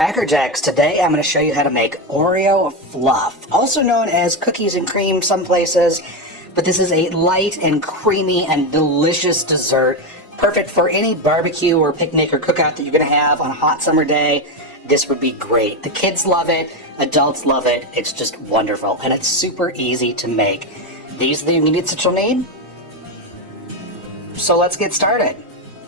Cracker Jacks, today I'm going to show you how to make Oreo Fluff, also known as cookies and cream some places, but this is a light and creamy and delicious dessert, perfect for any barbecue or picnic or cookout that you're going to have on a hot summer day. This would be great. The kids love it, adults love it, it's just wonderful, and it's super easy to make. These are the ingredients that you'll need, so let's get started.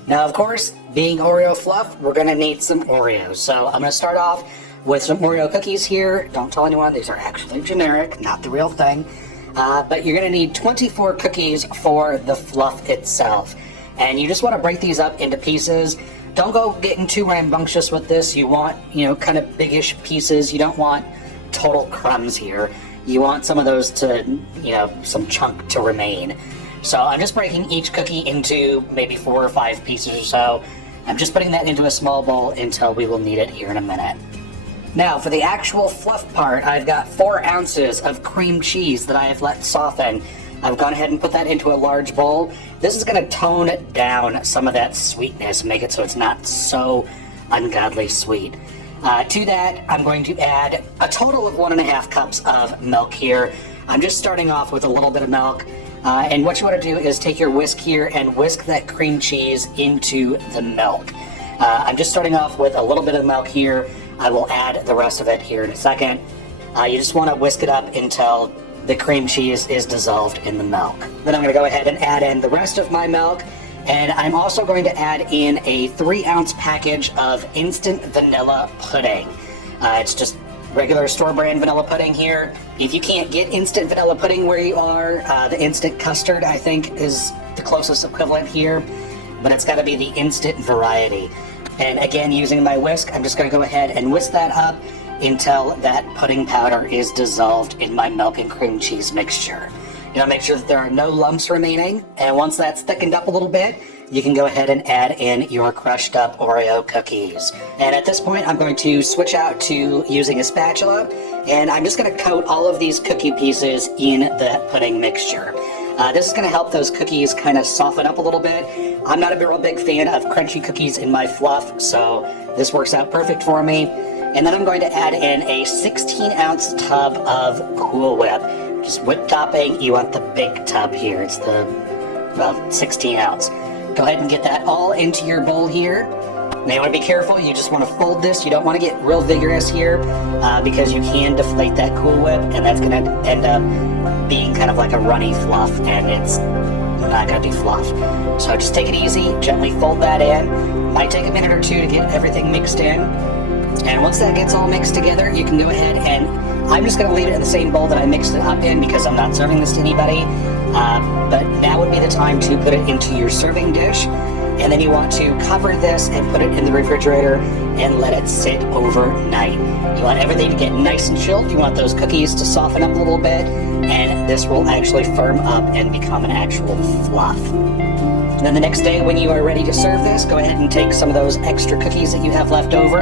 Now, of course, being Oreo Fluff, we're going to need some Oreos. So I'm going to start off with some Oreo cookies here. Don't tell anyone, these are actually generic, not the real thing. But you're going to need 24 cookies for the Fluff itself. And you just want to break these up into pieces. Don't go getting too rambunctious with this. You want, kind of biggish pieces. You don't want total crumbs here. You want some of those to, some chunk to remain. So I'm just breaking each cookie into maybe 4 or 5 pieces or so. I'm just putting that into a small bowl until we will need it here in a minute. Now for the actual fluff part, I've got 4 ounces of cream cheese that I have let soften. I've gone ahead and put that into a large bowl. This is going to tone down some of that sweetness, make it so it's not so ungodly sweet. To that, I'm going to add a total of 1.5 cups of milk here. I'm just starting off with a little bit of milk. And what you want to do is take your whisk here and whisk that cream cheese into the milk. I'm just starting off with a little bit of milk here. I will add the rest of it here in a second. You just want to whisk it up until the cream cheese is dissolved in the milk. Then I'm going to go ahead and add in the rest of my milk. And I'm also going to add in a 3-ounce package of instant vanilla pudding. It's just regular store brand vanilla pudding here. If you can't get instant vanilla pudding where you are, the instant custard I think is the closest equivalent here, but it's got to be the instant variety. And again, using my whisk, I'm just going to go ahead and whisk that up until that pudding powder is dissolved in my milk and cream cheese mixture. Make sure that there are no lumps remaining, and once that's thickened up a little bit, you can go ahead and add in your crushed up Oreo cookies. And at this point, I'm going to switch out to using a spatula, and I'm just going to coat all of these cookie pieces in the pudding mixture. This is going to help those cookies kind of soften up a little bit. I'm not a real big fan of crunchy cookies in my fluff, so this works out perfect for me. And then I'm going to add in a 16-ounce tub of Cool Whip. Just whip topping, you want the big tub here. It's the 16-ounce. Go ahead and get that all into your bowl here. Now you want to be careful, you just want to fold this. You don't want to get real vigorous here because you can deflate that Cool Whip, and that's going to end up being kind of like a runny fluff, and it's not going to be fluff. So just take it easy, gently fold that in. Might take a minute or two to get everything mixed in. And once that gets all mixed together, you can go ahead and I'm just going to leave it in the same bowl that I mixed it up in because I'm not serving this to anybody. But now would be the time to put it into your serving dish. And then you want to cover this and put it in the refrigerator and let it sit overnight. You want everything to get nice and chilled. You want those cookies to soften up a little bit. And this will actually firm up and become an actual fluff. And then the next day when you are ready to serve this, go ahead and take some of those extra cookies that you have left over,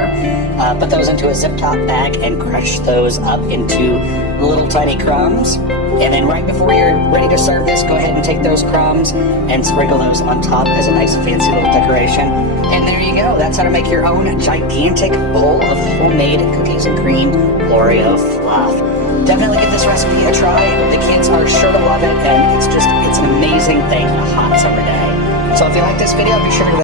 put those into a zip top bag and crush those up into little tiny crumbs. And then right before you're ready to serve this, go ahead and take those crumbs and sprinkle those on top as a nice fancy little decoration. And there you go, that's how to make your own gigantic bowl of homemade cookies and cream Oreo Fluff. Definitely give this recipe a try. The kids are sure to love it, and it's an amazing thing on a hot summer day. So if you like this video, be sure to